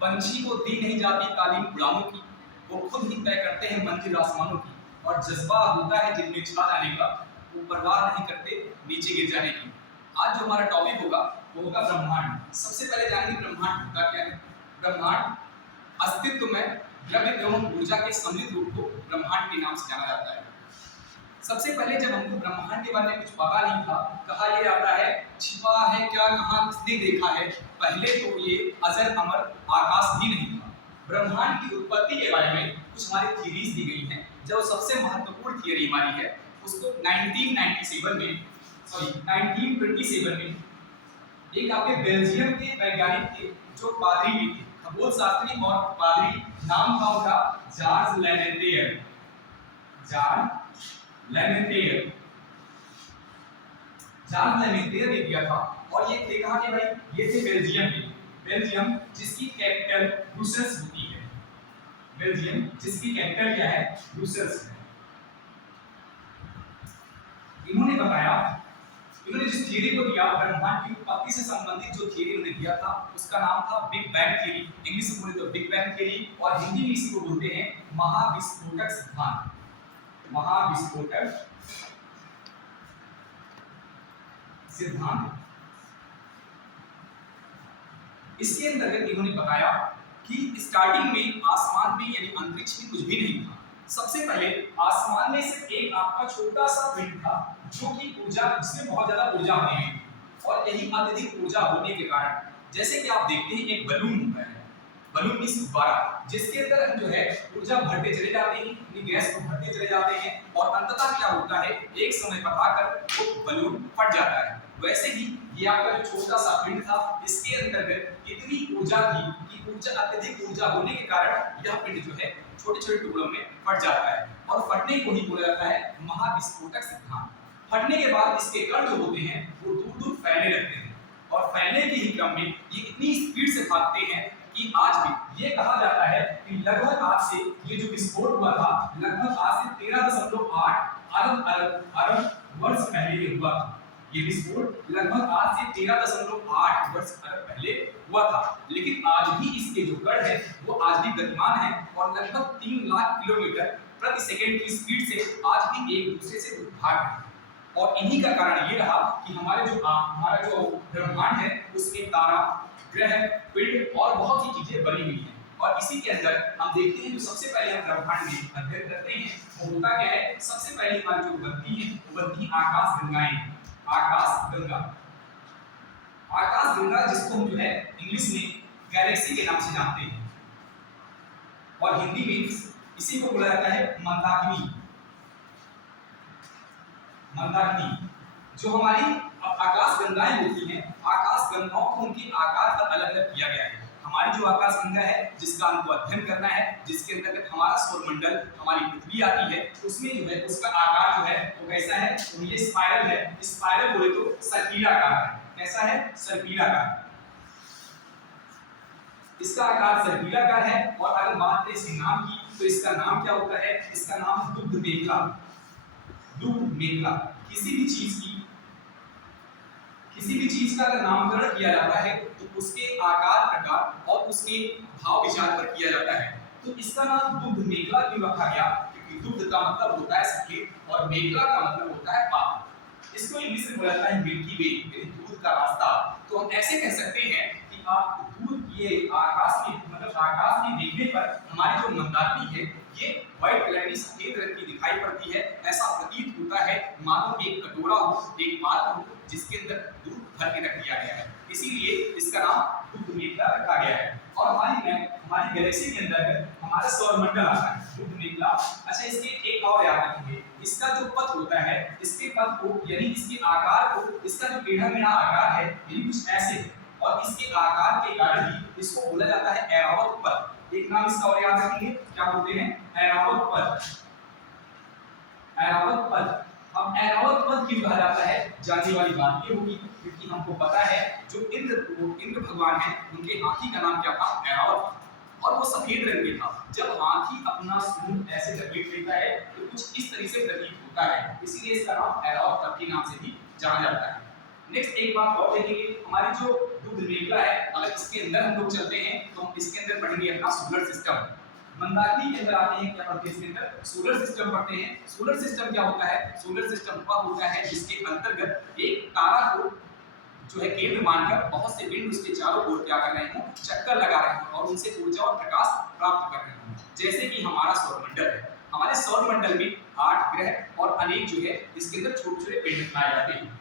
पंछी को दी नहीं जाती तालीम उड़ानों की, वो खुद ही तय करते हैं मंजिल आसमानों की। और जज्बा होता है जिनमें छा जाने का, वो परवाह नहीं करते नीचे गिर जाने की। आज जो हमारा टॉपिक होगा वो होगा ब्रह्मांड। सबसे पहले जानेंगे ब्रह्मांड होता क्या है। ब्रह्मांड अस्तित्व में द्रव्य एवं ऊर्जा के सम्मिलित रूप को ब्रह्मांड के नाम से जाना जाता है। सबसे पहले जब हमको ब्रह्मांड के बारे में कुछ पता नहीं था, कहा यह जाता है छिपा है क्या, कहाँ किसने देखा है। पहले तो ये अजर अमर आकाश भी नहीं था। ब्रह्मांड की उत्पत्ति के बारे में कुछ हमारी थ्योरीज दी गई हैं। जो सबसे महत्वपूर्ण थियरी हमारी है उसको 1927 में एक आपके बेल्जियम के वैज्ञानिक थे जो पादरी भी थे, खगोल शास्त्री और पादरी। नाम था उनका जार्ज लेमेंटेयर। जार्ज लेमेंटेयर ने दिया था। और ये थे कहा कि भाई ये थे बेल्जियम जिसकी कैपिटल ब्रुसेल्स होती है। बेल्जियम जिसकी कैपिटल क्या है, ब्रुसेल्स है। इन्होंने जिस थियरी को दिया, ब्रह्मांड की उत्पत्ति से संबंधित जो थियरी उन्होंने दिया था उसका नाम था बिग बैंग थियरी। इंग्लिश में बोले तो बिग बैंग थियरी, और हिंदी में इसी को बोलते हैं महाविस्फोटक सिद्धांत। महाविस्फोटक सिद्धांत। इसके अंतर्गत इन्होंने बताया कि स्टार्टिंग में आसमान में यानी अंतरिक्ष में कुछ भी नहीं था। सबसे पहले आसमान में सिर्फ एक आपका छोटा सा पिंड था जो कि ऊर्जा, जिसमें बहुत ज्यादा ऊर्जा होने में, और यही अत्यधिक ऊर्जा होने के कारण जैसे कि आप देखते हैं एक बलून होता है, बलून की गुब्बारा, जिसके अंदर हम जो है ऊर्जा भरते चले जाते हैं, अपनी गैस को भरते चले जाते हैं, और अंततः क्या होता है एक समय पर आकर वो बलून फट जाता है। वैसे ही ये आपका जो छोटा सा पिंड था, इसके अंतर्गत इतनी ऊर्जा थी कि अत्यधिक ऊर्जा होने के कारण यह पिंड जो है छोटे छोटे टुकड़ों में फट जाता है, और फटने को ही बोला जाता है महाविस्फोटक सिद्धांत। फटने के बाद इसके कण जो होते हैं वो दूर दूर फैलने लगते हैं, और फैलने के ही क्रम में ये इतनी स्पीड से भागते हैं कि आज भी ये कहा जाता है कि लगभग आज से ये जो विस्फोट हुआ था लगभग आज से 13.8 अरब वर्ष पहले ये हुआ था। ये विस्फोट लगभग आज से 13.8 वर्ष अरब पहले हुआ था। लेकिन आज भी इसके जो कण है वो आज भी गतिमान है, और लगभग 3 लाख किलोमीटर प्रति सेकंड की स्पीड से आज भी एक दूसरे से भाग रहे हैं। और इन्हीं का कारण ये रहा कि हमारा जो ब्रह्मांड है उसके तारा, ग्रह, पिंड और बहुत सी चीजें बनी हुई हैं। और इसी के अंदर हम देखते हैं जो सबसे पहले हम ब्रह्मांड में अध्ययन करते हैं वो होता क्या है। सबसे पहले हमारी जो बनती है वो बनती है आकाश गंगाएं। आकाश गंगा जिसको हम जो है इंग्लिश में गैलेक्सी के नाम से जानते हैं, और हिंदी में इसी को बोला जाता है मंदाकिनी। जो हमारी आकाश गंगाएं होती हैं, आकाश गंगाओं को उनके आकार पर अलग अलग किया गया है। हमारी जो आकाश गंगा है जिसका हमको अध्ययन करना है, जिसके अंतर्गत हमारा सौरमंडल, हमारी पृथ्वी आती है, उसमें जो है उसका आकार जो है वो कैसा है, तो ये स्पाइरल है। स्पाइरल बोले तो सर्पिलाकार है। कैसा है, सर्पिलाकार। इसका आकार सर्पिलाकार है। और अगर बात करें इसके नाम की तो इसका नाम क्या होता है, इसका नाम दुग्ध मेखला। किसी भी चीज का अगर नामकरण किया जाता है तो उसके आकार, प्रकार और उसके भाव विचार पर किया जाता है। तो इसका नाम दुग्ध मेखला क्यों रखा गया, क्योंकि दुग्ध का मतलब होता है सफेद और मेखला का मतलब होता है पाल। इसको इंग्लिश में बोला जाता है मिल्की वे, यानी दूध का रास्ता। तो हम ऐसे कह सकते हैं कि आप दूध ये आकाश में देखने पर हमारी जो मंदाकिनी है ये व्हाइट कलर की, सफेद रंग की दिखाई पड़ती है। ऐसा प्रतीत होता है मानो एक कटोरा हो, एक पात्र हो जिसके अंदर दूध भर के रख दिया गया है, इसीलिए इसका नाम दुग्ध मेखला रखा गया है। और हमारी गैलेक्सी के अंदर हमारा सौरमंडल आता है, दुग्ध मेखला। अच्छा, इसके एक और याद रखेंगे, इसका जो पथ होता है, इसके पथ को यानी इसके आकार को, इसका जो टेढ़ा मेढ़ा आकार है यानी कुछ ऐसे है, और इसके आकार के कारण ही इसको बोला जाता है ऐरावत पथ। एक नाम इसका और याद रखेंगे, क्या बोलते हैं, ऐरावत पथ। ऐरावत पथ। अब ऐरावत पथ क्यों कहा जाता है, जानने वाली बात ये होगी क्योंकि हमको पता है जो इंद्र भगवान है उनके हाथी का नाम क्या था, ऐरावत, और वो सफेद रंग के था। जब हाथी अपना सूंड ऐसे लपेट लेता है तो कुछ इस तरह से प्रतीत होता है, इसीलिए इसका नाम ऐरावत पथ के नाम से भी जाना जाता है। नेक्स्ट एक बात और देखेंगे, हमारी जो बुध मेघला है, अगर इसके अंदर हम लोग चलते हैं तो हम इसके अंदर पढ़ेंगे अपना सोलर सिस्टम। मंदाकिनी के अंदर आते हैं, क्या पढ़ते हैं इसके अंदर? सोलर सिस्टम पढ़ते हैं। सोलर सिस्टम क्या होता है? सोलर सिस्टम वह होता है जिसके अंतर्गत एक तारा को जो है केंद्र मानकर बहुत से पिंड उसके चारों ओर क्या कर रहे हैं? चक्कर लगा रहे हैं और उनसे ऊर्जा और प्रकाश प्राप्त कर रहे हैं। जैसे कि हमारा सौरमंडल है, हमारे सौरमंडल में 8 ग्रह और अनेक जो है इसके अंदर छोटे छोटे पिंड पाए जाते हैं।